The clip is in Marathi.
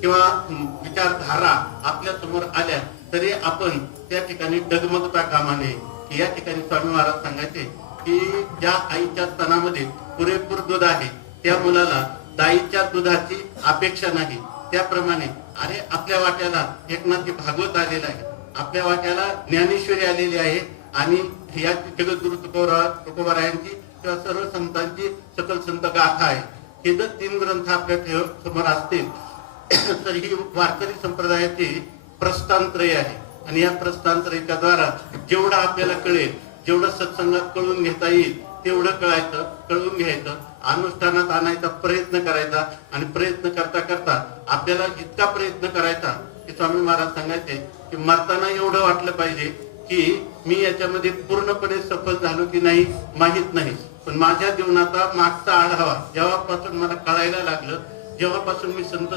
किंवा विचारधारा आपल्या समोर आल्या तरी आपण त्या ठिकाणी डगमगता कामा नये. की या ठिकाणी स्वामी महाराज सांगायचे की ज्या आईच्या स्तनामध्ये पुरेपूर दूध आहे त्या मुलाला दाईच्या दुधाची अपेक्षा नाही. त्याप्रमाणे अरे आपल्या वाट्याला एकनाथी भागवत आलेला आहे, आपल्या वाट्याला ज्ञानेश्वरी आलेली आहे आणि या जगद्गुरु तुकोबारायांची किंवा सर्व संतांची सकल संत गाथा आहे. हे जर 3 ग्रंथ आपल्या समोर असतील तर ही वारकरी संप्रदायाची प्रस्थानत्रय आहे. आणि या प्रस्थानत्रयाच्या द्वारा जेवढं आपल्याला कळेल, जेवढं सत्संगात कळून घेता येईल तेवढं कळून घ्यायचं, अनुष्ठानात आणायचा प्रयत्न करायचा. आणि प्रयत्न करता करता आपल्याला इतका प्रयत्न करायचा की स्वामी महाराज सांगायचे की मरताना एवढं वाटलं पाहिजे की मी याच्यामध्ये पूर्णपणे सफल झालो की नाही माहित नाही, पण माझ्या जीवनाचा मागचा आढावा जेव्हापासून मला कळायला लागलं, जेव्हापासून मी संत